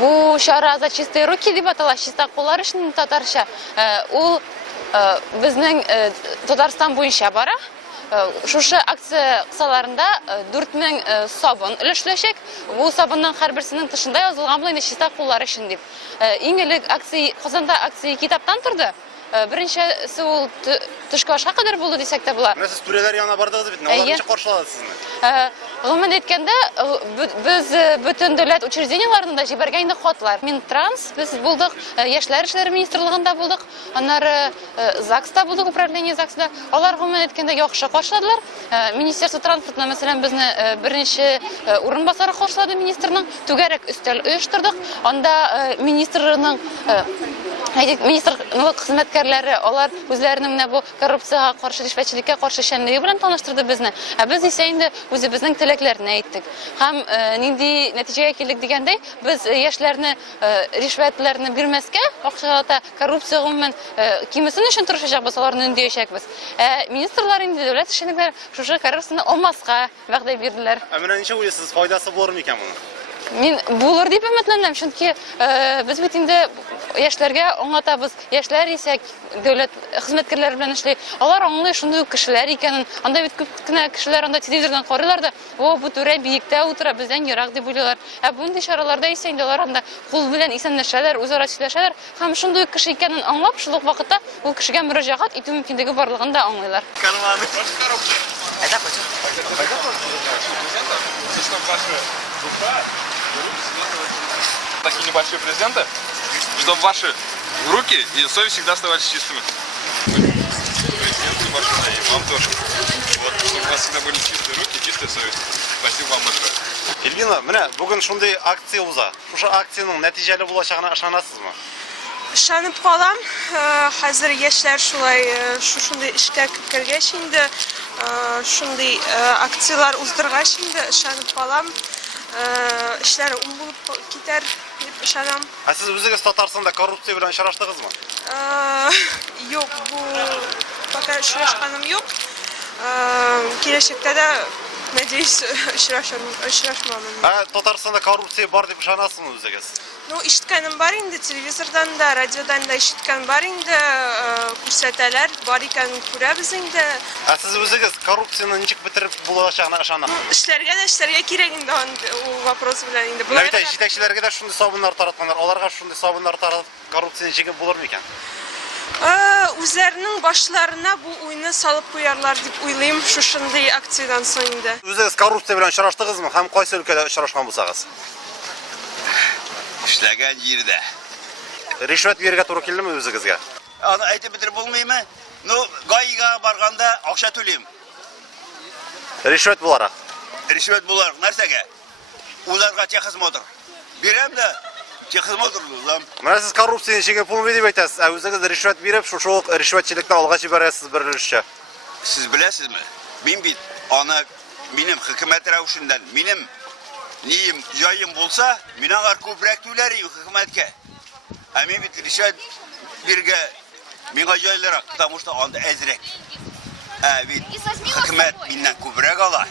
Bu şara za чистые руки дип атала, чиста куллар өчен татарча. Ул безнең Татарстан буенча бара. Шушы акция кысаларында 4000 сабын өлешләшәк. Бу сабыннан һәрберсенең тышында язылган булган чиста куллар өчен дип. Иң элек акция Казанда акция китаптан торды. Беренчесе ул төшкә ашка кадәр булды дисәк тә була. Менә сез түрәләр янына бардыгыз бит, алар ничек каршылады сезне? Гомумән әйткәндә, без бөтен дәүләт учрежденияларында җибәргән инде хатлар. Минтранс, без булдык, Яшьләр эшләре министрлыгында булдык, аннары ЗАГСта булдык, управление ЗАГСта. Алар гомумән әйткәндә яхшы каршыладылар. Министерство транспортына, мәсәлән, безне беренче урынбасары каршылады министрның, түгәрәк өстәл оештырдык. Анда министрның министрлык хезмәткәрләре алар үзләренең менә бу коррупциягә каршы, ришвәтчелеккә каршы эшчәнлеге белән таныштырды безне. Без исә инде үзебезнең теләкләрне әйттек. Һәм нинди нәтиҗәгә килдек дигәндәй, без яшьләрне ришвәтләрне бирмәскә, акчалата коррупция гомумән кимесен өчен тырышачакбыз, аларны өндәячәкбез. Министрлар инде дәүләт эшчәнлекләре шушы коррупцияны алмаска вәгъдә бирделәр. Менә ничек уйлыйсыз, файдасы булыр микән моның? Мин булыр дип өметләнәм, чөнки без бит инде яшьләргә аңлатабыз. Яшьләр исә дәүләт хезмәткәрләре белән эшли. Алар аңлый шундый кешеләр икәнен. Анда бит күп кенә кешеләр анда телевизордан карыйлар да, бу түрә биектә утыра, бездән ерак дип уйлыйлар. Бундый чараларда исә инде алар анда кул белән исәнләшәләр, үзара сөйләшәләр һәм шундый кеше икәнен аңлап, шул ук вакытта ул кешегә мөрәҗәгать итү мөмкинлеге барлыгын да аңлыйлар. Такие небольшие презенты, чтобы ваши руки и совесть всегда оставались чистыми. Презент небольшой, и вам тоже. Вот, чтобы у вас всегда были чистые руки, чистая совесть. Спасибо вам большое. Эльвина, менә бүген шундый акция уза. Шушы акциянең нәтиҗәле булачагына ышанасызмы? Ышанып калам. Хәзер яшьләр шулай шундый эшкә кергәч инде, шундый акциялар уздыргач инде ышанып калам. Эшләре уң булып китәр дип ышанам. Сез үзегез Татарстанда коррупция белән очраштыгызмы? Юк, бу пока очрашканым юк. Киләчәктә дә, надеюсь, очрашмам. Татарстанда коррупция бар дип ышанасызмы үзегез? Ну, ишеткәнем бар инде, телевизордан да, радиодан да ишеткән бар инде, күрсәтәләр, бар икәнен күрәбез инде. Сез үзегез коррупцияны ничек бетереп булачагына ышанасыз? Эшләргә кирәк инде ул вопрос белән инде. Буларда җитәкчеләргә дә шундый сабыннар таратканнар, аларга шундый сабыннар таратып коррупцияны җиңеп булыр микән? Үзләренең башларына бу уйны салып куярлар дип уйлыйм шушындый акциyaдан соң инде. Үзегез коррупция белән очраштыгызмы һәм кайсы өлкәдә очрашкан булсагыз? Эшләгән җирдә. Ришвәт бирергә туры килдеме үзегезгә? Аны әйтеп бетереп булмыймы? Ну, гаига барганда акча түлим. Ришвәт буларак. Ришвәт булар нәрсәгә? Уларга техосмотр. Бирәм дә техосмотр булам. Менә сез коррупцияны җиңеп булмый дип әйтәсез, үзегез ришвәт биреп, шушы ук ришвәтчелекне алга җибәрәсез бер өлешчә. Сез беләсезме? Мин бит аны минем хөкүмәт рәвешендән, минем ним җаем булса, мин аңар күбрәк түләрим хөкүмәткә. Мин бит ришвәт биргә миңа җайлырак, потому что анда әзрәк. Бит хөкүмәт миннән күбрәк ала.